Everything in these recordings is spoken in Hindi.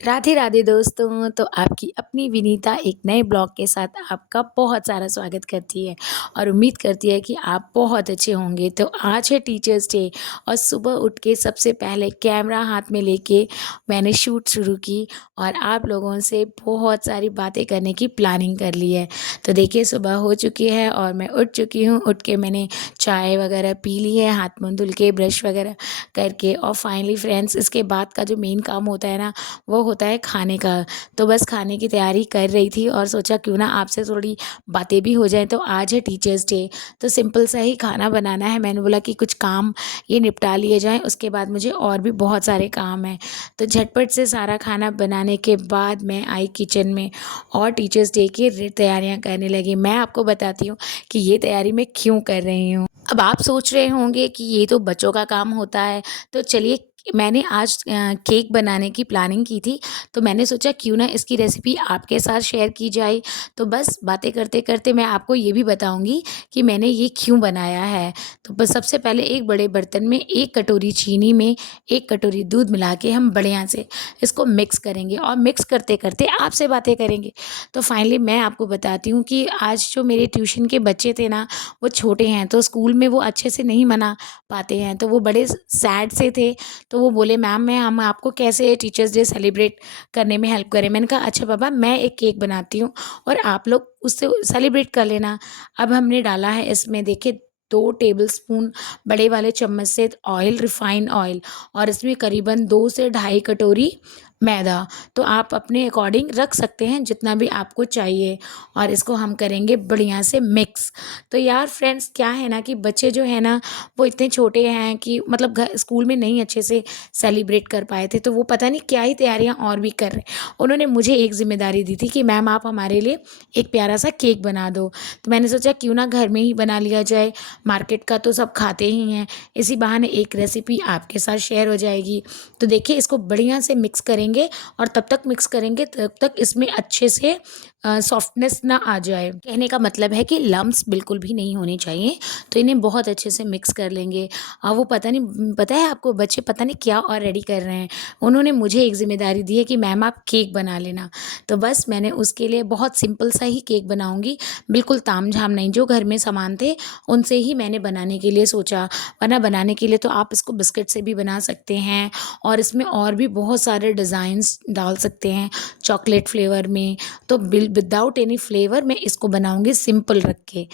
राधे राधे दोस्तों। तो आपकी अपनी विनीता एक नए ब्लॉग के साथ आपका बहुत सारा स्वागत करती है और उम्मीद करती है कि आप बहुत अच्छे होंगे। तो आज है टीचर्स डे और सुबह उठ के सबसे पहले कैमरा हाथ में लेके मैंने शूट शुरू की और आप लोगों से बहुत सारी बातें करने की प्लानिंग कर ली है। तो देखिए सुबह हो चुकी है और मैं उठ चुकी हूँ। उठ के मैंने चाय वगैरह पी ली है, हाथ मुँह धुल के ब्रश वगैरह करके। और फाइनली फ्रेंड्स, इसके बाद का जो मेन काम होता है ना, वो होता है खाने का। तो बस खाने की तैयारी कर रही थी और सोचा क्यों ना आपसे थोड़ी बातें भी हो जाएँ। तो आज है टीचर्स डे, तो सिंपल सा ही खाना बनाना है। मैंने बोला कि कुछ काम ये निपटा लिए जाएँ, उसके बाद मुझे और भी बहुत सारे काम हैं। तो झटपट से सारा खाना बनाने के बाद मैं आई किचन में और टीचर्स डे की तैयारियाँ करने लगी। मैं आपको बताती हूँ कि ये तैयारी मैं क्यों कर रही हूँ। अब आप सोच रहे होंगे कि ये तो बच्चों का काम होता है, तो चलिए मैंने आज केक बनाने की प्लानिंग की थी। तो मैंने सोचा क्यों ना इसकी रेसिपी आपके साथ शेयर की जाए। तो बस बातें करते-करते मैं आपको ये भी बताऊँगी कि मैंने ये क्यों बनाया है। तो बस सबसे पहले एक बड़े बर्तन में 1 कटोरी चीनी में 1 कटोरी दूध मिला के हम बढ़िया से इसको मिक्स करेंगे और मिक्स करते-करते आपसे बातें करेंगे। तो फाइनली मैं आपको बताती हूँ कि आज जो मेरे ट्यूशन के बच्चे थे ना, वो छोटे हैं, तो स्कूल में वो अच्छे से नहीं मना पाते हैं। तो वो बड़े सैड से थे। तो वो बोले, मैम मैं हम आपको कैसे टीचर्स डे सेलिब्रेट करने में हेल्प करें। मैंने कहा अच्छा पापा, मैं एक केक बनाती हूँ और आप लोग उससे सेलिब्रेट कर लेना। अब हमने डाला है इसमें देखिए 2 टेबलस्पून बड़े वाले चम्मच से ऑयल, रिफाइंड ऑयल, और इसमें करीबन 2 से ढाई कटोरी मैदा। तो आप अपने अकॉर्डिंग रख सकते हैं जितना भी आपको चाहिए। और इसको हम करेंगे बढ़िया से मिक्स। तो यार फ्रेंड्स, क्या है ना कि बच्चे जो है ना, वो इतने छोटे हैं कि मतलब स्कूल में नहीं अच्छे से सेलिब्रेट कर पाए थे, तो वो पता नहीं क्या ही तैयारियां और भी कर रहे हैं। उन्होंने मुझे एक जिम्मेदारी दी थी कि मैम आप हमारे लिए एक प्यारा सा केक बना दो। तो मैंने सोचा क्यों ना घर में ही बना लिया जाए, मार्केट का तो सब खाते ही हैं, इसी बहाने एक रेसिपी आपके साथ शेयर हो जाएगी। तो देखिए इसको बढ़िया से मिक्स करेंगे और तब तक मिक्स करेंगे तब तक इसमें अच्छे से सॉफ्टनेस ना आ जाए। कहने का मतलब है कि लम्प्स बिल्कुल भी नहीं होने चाहिए। तो इन्हें बहुत अच्छे से मिक्स कर लेंगे। वो पता है आपको, बच्चे पता नहीं क्या और रेडी कर रहे हैं। उन्होंने मुझे एक ज़िम्मेदारी दी है कि मैम आप केक बना लेना। तो बस मैंने उसके लिए बहुत सिंपल सा ही केक बनाऊँगी, बिल्कुल तामझाम नहीं। जो घर में सामान थे उनसे ही मैंने बनाने के लिए सोचा, वरना बनाने के लिए तो आप इसको बिस्किट से भी बना सकते हैं और इसमें और भी बहुत सारे डिज़ाइंस डाल सकते हैं चॉकलेट फ्लेवर में। तो विदाउट एनी फ्लेवर मैं इसको बनाऊँगी सिंपल रख के।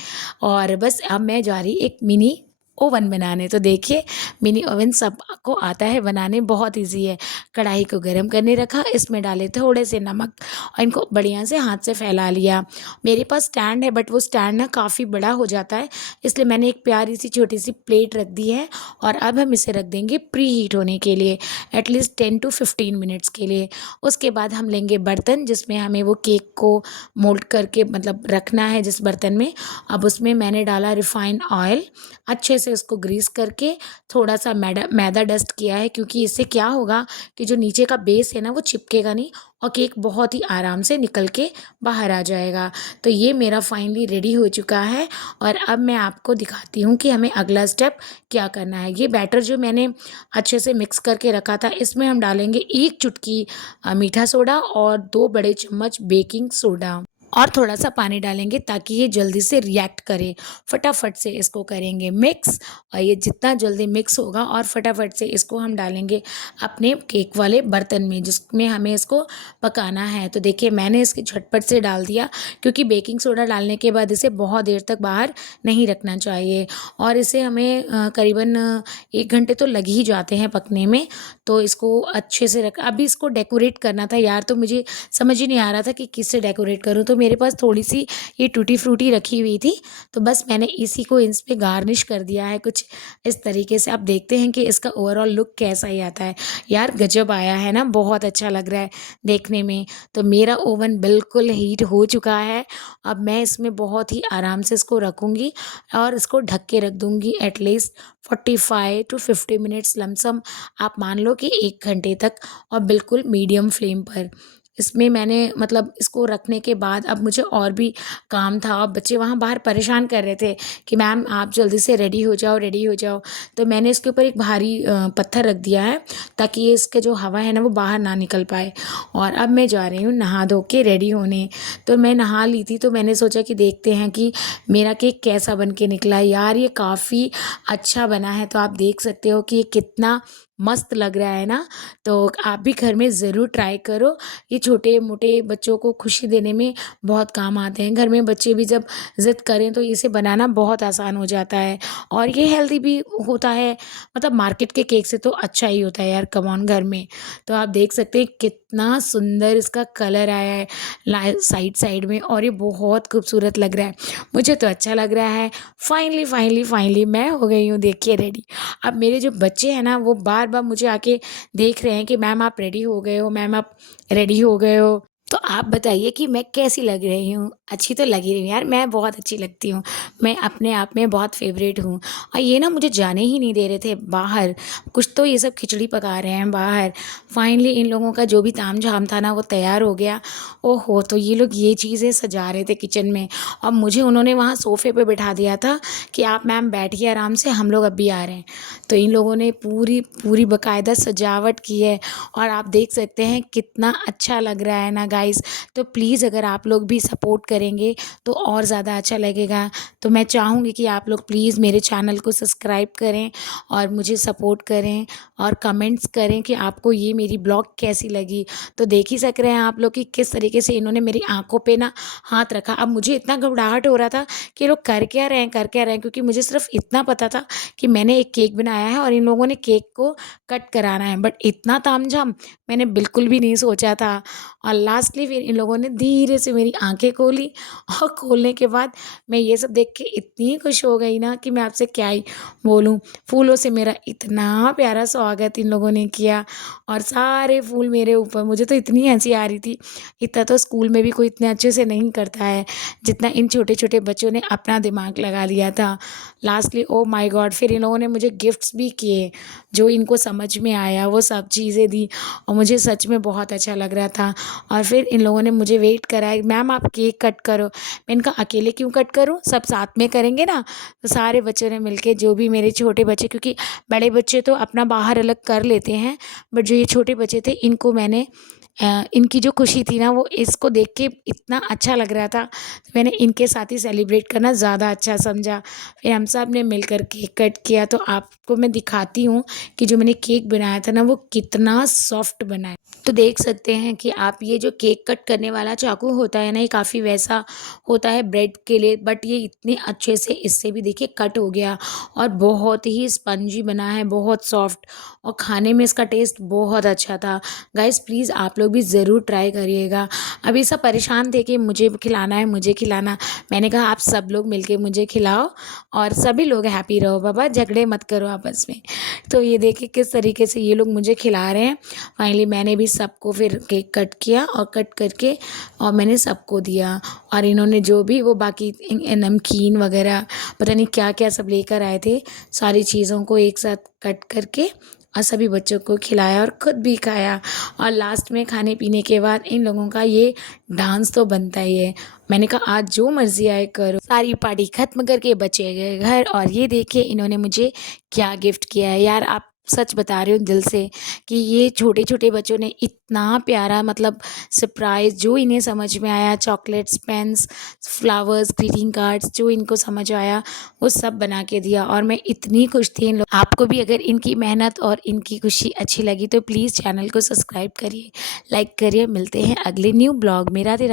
और बस अब मैं जा रही एक मिनी ओवन बनाने। तो देखिए मिनी ओवन सबको आता है बनाने, बहुत ईज़ी है। कढ़ाई को गरम करने रखा, इसमें डाले थोड़े से नमक और इनको बढ़िया से हाथ से फैला लिया। मेरे पास स्टैंड है बट वो स्टैंड ना काफ़ी बड़ा हो जाता है, इसलिए मैंने एक प्यारी सी छोटी सी प्लेट रख दी है। और अब हम इसे रख देंगे प्री हीट होने के लिए, एटलीस्ट 10 टू 15 मिनट्स के लिए। उसके बाद हम लेंगे बर्तन जिसमें हमें वो केक को मोल्ड करके मतलब रखना है, जिस बर्तन में। अब उसमें मैंने डाला रिफाइंड ऑयल, अच्छे से उसको ग्रीस करके थोड़ा सा मैदा डस्ट किया है, क्योंकि इससे क्या होगा कि जो नीचे का बेस है ना, वो चिपकेगा नहीं और केक बहुत ही आराम से निकल के बाहर आ जाएगा। तो ये मेरा फाइनली रेडी हो चुका है। और अब मैं आपको दिखाती हूँ कि हमें अगला स्टेप क्या करना है। ये बैटर जो मैंने अच्छे से मिक्स करके रखा था, इसमें हम डालेंगे 1 चुटकी मीठा सोडा और 2 बड़े चम्मच बेकिंग सोडा और थोड़ा-सा पानी डालेंगे ताकि ये जल्दी से रिएक्ट करे। फटाफट से इसको करेंगे मिक्स और ये जितना जल्दी मिक्स होगा और फटाफट से इसको हम डालेंगे अपने केक वाले बर्तन में जिसमें हमें इसको पकाना है। तो देखिए मैंने इसके झटपट से डाल दिया, क्योंकि बेकिंग सोडा डालने के बाद इसे बहुत देर तक बाहर नहीं रखना चाहिए और इसे हमें करीबन 1 घंटे तो लग ही जाते हैं पकने में। तो इसको अच्छे से रख अभी इसको डेकोरेट करना था यार, तो मुझे समझ ही नहीं आ रहा था कि किससे डेकोरेट करूँ। तो मेरे पास थोड़ी-सी ये टूटी फ्रूटी रखी हुई थी, तो बस मैंने इसी को इस पे गार्निश कर दिया है कुछ इस तरीके से। आप देखते हैं कि इसका ओवरऑल लुक कैसा ही आता है। यार गज़ब आया है ना, बहुत अच्छा लग रहा है देखने में। तो मेरा ओवन बिल्कुल हीट हो चुका है। अब मैं इसमें बहुत ही आराम से इसको रखूँगी और इसको ढक के रख दूँगी एटलीस्ट 45 टू 50 मिनट्स लमसम, आप मान लो कि 1 घंटे तक, और बिल्कुल मीडियम फ्लेम पर। इसमें मैंने मतलब इसको रखने के बाद अब मुझे और भी काम था। अब बच्चे वहाँ बाहर परेशान कर रहे थे कि मैम आप जल्दी से रेडी हो जाओ, रेडी हो जाओ। तो मैंने इसके ऊपर एक भारी पत्थर रख दिया है ताकि ये इसके जो हवा है ना वो बाहर ना निकल पाए। और अब मैं जा रही हूँ नहा धो के रेडी होने। तो मैं नहा ली थी, तो मैंने सोचा कि देखते हैं कि मेरा केक कैसा बन के निकला। यार ये काफ़ी अच्छा बना है, तो आप देख सकते हो कि ये कितना मस्त लग रहा है ना। तो आप भी घर में ज़रूर ट्राई करो। ये छोटे-मोटे बच्चों को खुशी देने में बहुत काम आते हैं। घर में बच्चे भी जब ज़िद करें तो इसे बनाना बहुत आसान हो जाता है और ये हेल्दी भी होता है। मतलब मार्केट के केक से तो अच्छा ही होता है यार, कम ऑन घर में। तो आप देख सकते हैं कितना सुंदर इसका कलर आया है साइड में, और ये बहुत खूबसूरत लग रहा है। मुझे तो अच्छा लग रहा है। फाइनली मैं हो गई हूँ देखिए रेडी। अब मेरे जो बच्चे हैं ना वो बार-बार मुझे आके देख रहे हैं कि मैम आप रेडी हो गए हो, मैम आप रेडी हो गए हो। तो आप बताइए कि मैं कैसी लग रही हूँ? अच्छी तो लग ही रही हूँ यार, मैं बहुत अच्छी लगती हूँ। मैं अपने आप में बहुत फ़ेवरेट हूँ। और ये ना मुझे जाने ही नहीं दे रहे थे बाहर। कुछ तो ये सब खिचड़ी पका रहे हैं बाहर। फाइनली इन लोगों का जो भी तामझाम था ना वो तैयार हो गया। ओहो! तो ये लोग ये चीज़ें सजा रहे थे किचन में और मुझे उन्होंने वहाँ सोफ़े पे बिठा दिया था कि आप मैम बैठिए आराम से, हम लोग अभी आ रहे हैं। तो इन लोगों ने पूरी बाकायदा सजावट की है और आप देख सकते हैं कितना अच्छा लग रहा है ना गाइस। तो प्लीज़ अगर आप लोग भी सपोर्ट करेंगे तो और ज़्यादा अच्छा लगेगा। तो मैं चाहूँगी कि आप लोग प्लीज़ मेरे चैनल को सब्सक्राइब करें और मुझे सपोर्ट करें और कमेंट्स करें कि आपको ये मेरी ब्लॉग कैसी लगी। तो देख ही सक रहे हैं आप लोग कि किस तरीके से इन्होंने मेरी आँखों पे ना हाथ रखा। अब मुझे इतना घबराहट हो रहा था कि ये लोग कर क्या रहे हैं, कर क्या रहे हैं, क्योंकि मुझे सिर्फ़ इतना पता था कि मैंने एक केक बनाया है और इन लोगों ने केक को कट कराना है। बट इतना तामझाम मैंने बिल्कुल भी नहीं सोचा था। और लास्टली फिर इन लोगों ने धीरे से मेरी आँखें खोली और खोलने के बाद मैं ये सब देख के इतनी खुश हो गई ना कि मैं आपसे क्या ही बोलूँ। फूलों से मेरा इतना प्यारा स्वागत इन लोगों ने किया और सारे फूल मेरे ऊपर। मुझे तो इतनी हँसी आ रही थी। इतना तो स्कूल में भी कोई इतने अच्छे से नहीं करता है जितना इन छोटे-छोटे बच्चों ने अपना दिमाग लगा लिया था। Lastly oh my God! फिर इन लोगों ने मुझे गिफ्ट्स भी किए, जो इनको समझ में आया वो सब चीज़ें दी और मुझे सच में बहुत अच्छा लग रहा था। और फिर इन लोगों ने मुझे वेट कराया, मैम आप केक कट करो। मैंने कहा अकेले क्यों कट करूँ? सब साथ में करेंगे ना। तो सारे बच्चों ने मिलके, जो भी मेरे छोटे बच्चे, क्योंकि बड़े बच्चे तो अपना बाहर अलग कर लेते हैं, बट जो ये छोटे बच्चे थे इनको मैंने इनकी जो खुशी थी ना वो इसको देख के इतना अच्छा लग रहा था, तो मैंने इनके साथ ही सेलिब्रेट करना ज़्यादा अच्छा समझा। फिर हम सब ने मिलकर केक कट किया। तो आपको मैं दिखाती हूँ कि जो मैंने केक बनाया था ना वो कितना सॉफ्ट बना है। तो देख सकते हैं कि आप ये जो केक कट करने वाला चाकू होता है ना, ये काफ़ी वैसा होता है ब्रेड के लिए, बट ये इतने अच्छे से इससे भी देखिए कट हो गया और बहुत ही स्पंजी बना है, बहुत सॉफ्ट, और खाने में इसका टेस्ट बहुत अच्छा था। गाइस प्लीज़ आप लोग भी ज़रूर ट्राई करिएगा। अभी सब परेशान थे कि मुझे खिलाना है, मुझे खिलाना। मैंने कहा आप सब लोग मिलके मुझे खिलाओ और सभी लोग हैप्पी रहो बाबा, झगड़े मत करो आपस में। तो ये देखिए किस तरीके से ये लोग मुझे खिला रहे हैं। फाइनली मैंने भी सबको फिर केक कट किया और कट करके और मैंने सबको दिया। और इन्होंने जो भी वो बाकी नमकीन वगैरह पता नहीं क्या-क्या सब लेकर आए थे, सारी चीज़ों को एक साथ कट करके और सभी बच्चों को खिलाया और खुद भी खाया। और लास्ट में खाने-पीने के बाद इन लोगों का ये डांस तो बनता ही है। मैंने कहा आज जो मर्ज़ी आए करो। सारी पार्टी ख़त्म करके बच्चे गए घर और ये देखिए इन्होंने मुझे क्या गिफ्ट किया है। यार आप सच बता रही हूँ दिल से कि ये छोटे-छोटे बच्चों ने इतना प्यारा मतलब सरप्राइज़, जो इन्हें समझ में आया, chocolates, pens, flowers, greeting cards, जो इनको समझ आया वो सब बना के दिया और मैं इतनी खुश थी इन लोग। आपको भी अगर इनकी मेहनत और इनकी खुशी अच्छी लगी तो प्लीज़ चैनल को सब्सक्राइब करिए, लाइक करिए। मिलते हैं अगले न्यू ब्लॉग में। राधे